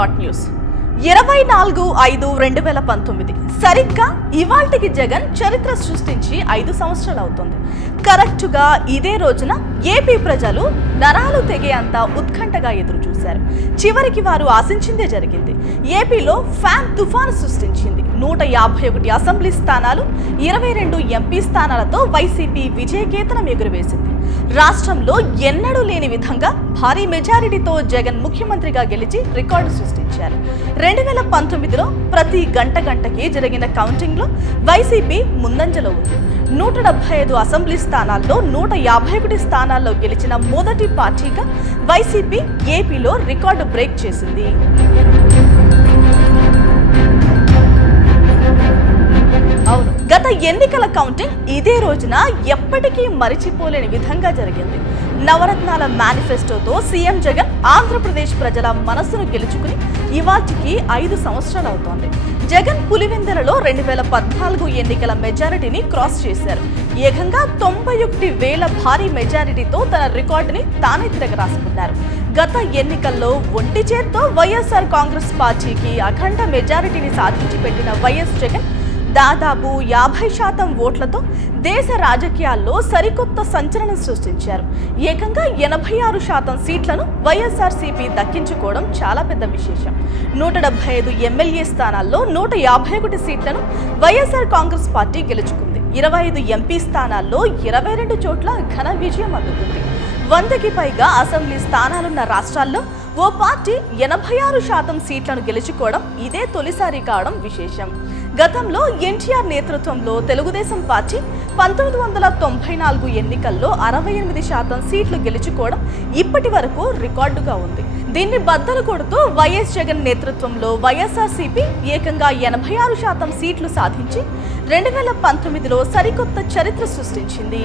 Dot news. ఇరవై నాలుగు ఐదు రెండు వేల పంతొమ్మిది. సరిగ్గా ఇవాల్టికి జగన్ చరిత్ర సృష్టించి ఐదు సంవత్సరాలు అవుతుంది. కరెక్టుగా ఇదే రోజున ఏపీ ప్రజలు నరాలు తెగేంత ఉత్కంఠగా ఎదురు చూశారు చివరికి వారు ఆశించిందే జరిగింది. ఏపీలో ఫ్యాన్ తుఫాను సృష్టించింది. నూట యాభై ఒకటి అసెంబ్లీ స్థానాలు ఇరవై రెండు ఎంపీ స్థానాలతో వైసీపీ విజయకేతనం ఎగురవేసింది. రాష్ట్రంలో ఎన్నడూ లేని విధంగా భారీ మెజారిటీతో జగన్ ముఖ్యమంత్రిగా గెలిచి రికార్డు సృష్టించారు. రెండు వేల పంతొమ్మిదిలో ప్రతి గంట గంటకి జరిగిన కౌంటింగ్లో వైసీపీ ముందంజలో ఉంది. నూట డెబ్బై ఐదు అసెంబ్లీ స్థానాల్లో నూట యాభై ఒకటి స్థానాల్లో గెలిచిన మొదటి పార్టీగా వైసీపీ ఏపీలో రికార్డు బ్రేక్ చేసింది. ఎన్నికల కౌంటింగ్ ఇదే రోజున ఎప్పటికీ మరిచిపోలేని విధంగా జరిగింది. నవరత్నాల మేనిఫెస్టోతో సీఎం జగన్ ఆంధ్రప్రదేశ్ ప్రజల మనస్సును గెలుచుకుని ఇవాటికి ఐదు సంవత్సరాలు అవుతోంది జగన్ పులివెందలలో రెండు వేల పద్నాలుగు ఎన్నికల మెజారిటీని క్రాస్ చేశారు. ఏకంగా తొంభై ఒకటి వేల భారీ మెజారిటీతో తన రికార్డుని తానే తిరగరాసుకున్నారు. గత ఎన్నికల్లో ఒంటి చేత్తో వైఎస్ఆర్ కాంగ్రెస్ పార్టీకి అఖండ మెజారిటీని సాధించి పెట్టిన వైఎస్ జగన్ దాదాపు యాభై శాతం ఓట్లతో దేశ రాజకీయాల్లో సరికొత్త సంచలనం సృష్టించారు. ఏకంగా ఎనభై ఆరు శాతం సీట్లను వైఎస్ఆర్సీపీ దక్కించుకోవడం చాలా పెద్ద విశేషం. నూట డెబ్బై ఐదు ఎమ్మెల్యే స్థానాల్లో నూట యాభై ఒకటి సీట్లను వైఎస్ఆర్ కాంగ్రెస్ పార్టీ గెలుచుకుంది. ఇరవై ఐదు ఎంపీ స్థానాల్లో ఇరవై రెండు చోట్ల ఘన విజయం అందుకుంది. వందకి పైగా అసెంబ్లీ స్థానాలున్న రాష్ట్రాల్లో ఓ పార్టీ ఎనభై ఆరు శాతం సీట్లను గెలుచుకోవడం ఇదే తొలిసారి కావడం విశేషం. గతంలో ఎన్టీఆర్ నేతృత్వంలో తెలుగుదేశం పార్టీ పంతొమ్మిది వందల తొంభై నాలుగు ఎన్నికల్లో అరవై ఎనిమిది శాతం సీట్లు గెలుచుకోవడం ఇప్పటి వరకు రికార్డుగా ఉంది. దీన్ని బద్దలు కొడుతూ వైఎస్ జగన్ నేతృత్వంలో వైఎస్ఆర్సీపీ ఏకంగా ఎనభై ఆరు శాతం సీట్లు సాధించి రెండు వేల పంతొమ్మిదిలో సరికొత్త చరిత్ర సృష్టించింది.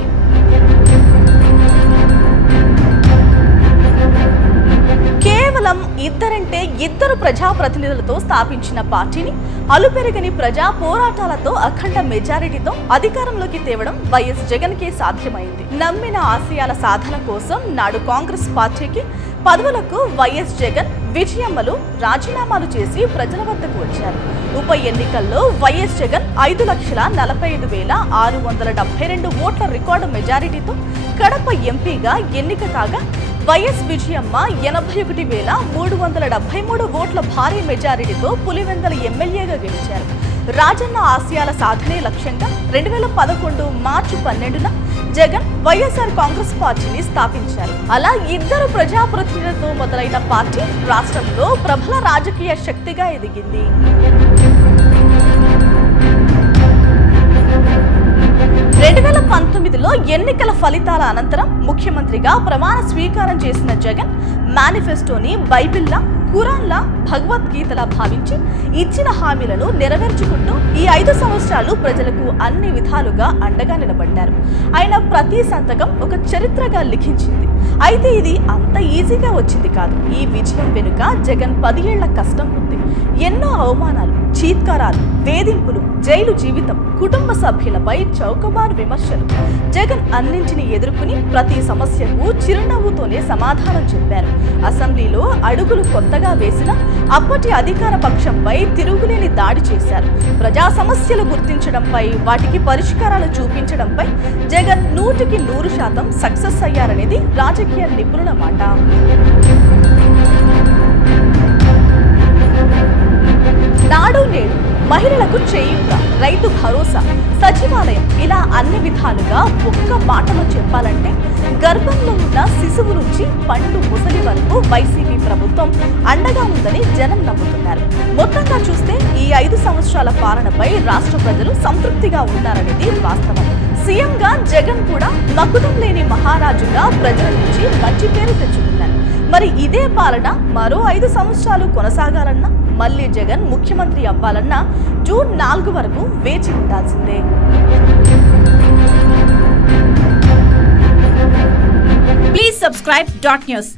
అంటే ఇద్దరు ప్రజాప్రతినిధులతో స్థాపించిన పార్టీని అలుపెరగని ప్రజా పోరాటాలతో అఖండ మెజారిటీతో అధికారంలోకి తేవడం వైఎస్ జగన్ కే సాధ్యమైంది. నమ్మిన ఆశయాల సాధన కోసం నాడు కాంగ్రెస్ పార్టీకి పదవులకు వైఎస్ జగన్ విజయమ్మలు రాజీనామాలు చేసి ప్రజల వద్దకు వచ్చారు. ఉప ఎన్నికల్లో వైఎస్ జగన్ ఐదు లక్షల నలభై ఐదు వేల ఆరు వందల డెబ్బై రెండు ఓట్ల రికార్డు మెజారిటీతో కడప ఎంపీగా ఎన్నిక కాగా వైఎస్ విజయమ్మ ఎనభై ఒకటి వేల మూడు వందల డెబ్బై మూడు ఓట్ల భారీ మెజారిటీతో పులివెందల ఎమ్మెల్యేగా గెలిచారు. రాజన్న ఆశయాల సాధనే లక్ష్యంగా రెండు వేల పదకొండు మార్చి పన్నెండున జగన్ వైఎస్ఆర్ కాంగ్రెస్ పార్టీని స్థాపించారు. అలా ఇద్దరు ప్రజాప్రతినిధులతో మొదలైన పార్టీ రాష్ట్రంలో ప్రబల రాజకీయ శక్తిగా ఎదిగింది. తొమ్మిదిలో ఎన్నికల ఫలితాల అనంతరం ముఖ్యమంత్రిగా ప్రమాణ స్వీకారం చేసిన జగన్ మేనిఫెస్టోని బైబిల్లా ఖురాన్లా భగవద్గీతలా భావించి ఇచ్చిన హామీలను నెరవేర్చుకుంటూ ఈ ఐదు సంవత్సరాలు ప్రజలకు అన్ని విధాలుగా అండగా నిలబడ్డారు. ఆయన ప్రతి సంతకం ఒక చరిత్రగా లిఖించింది. అయితే ఇది అంత ఈజీగా వచ్చింది కాదు. ఈ విజయం వెనుక జగన్ పదిహేళ్ళ కష్టం ఉంది. ఎన్నో అవమానాలు చీత్కారాలు వేధింపులు జైలు జీవితం కుటుంబ సభ్యులపై చౌకబారు విమర్శలు. జగన్ అన్నింటిని ఎదుర్కొని ప్రతి సమస్యకు చిరునవ్వుతోనే సమాధానం చెప్పారు. అసెంబ్లీలో అడుగులు కొత్తగా వేసిన అప్పటి అధికార పక్షంపై తిరుగులేని దాడి చేశారు. ప్రజా సమస్యలు గుర్తించడంపై వాటికి పరిష్కారాలు చూపించడంపై జగన్ నూటికి నూరు శాతం సక్సెస్ అయ్యారనేది రాజకీయ నిపుణుల మాట. మహిళలకు చేయూత రైతు భరోసా. సచివాలయం ఇలా అన్ని విధాలుగా ఒక్క మాటలో చెప్పాలంటే గర్భంలో ఉన్న శిశువు నుంచి పండు ముసలి వరకు వైసీపీ ప్రభుత్వం అండగా ఉందని జనం నమ్ముతున్నారు. మొత్తంగా చూస్తే ఈ ఐదు సంవత్సరాల పాలనపై రాష్ట్ర ప్రజలు సంతృప్తిగా ఉన్నారనేది వాస్తవం. సీఎంగా జగన్ కూడా మకుతం లేని మహారాజుగా ప్రజల నుంచి మంచి పేరు తెచ్చుకున్నారు. మరి ఇదే పాలన మరో ఐదు సంవత్సరాలు కొనసాగాలన్నా మళ్ళీ జగన్ ముఖ్యమంత్రి అవ్వాలన్నా జూన్ నాలుగు వరకు వేచి ఉండాల్సిందే. Please subscribe dot news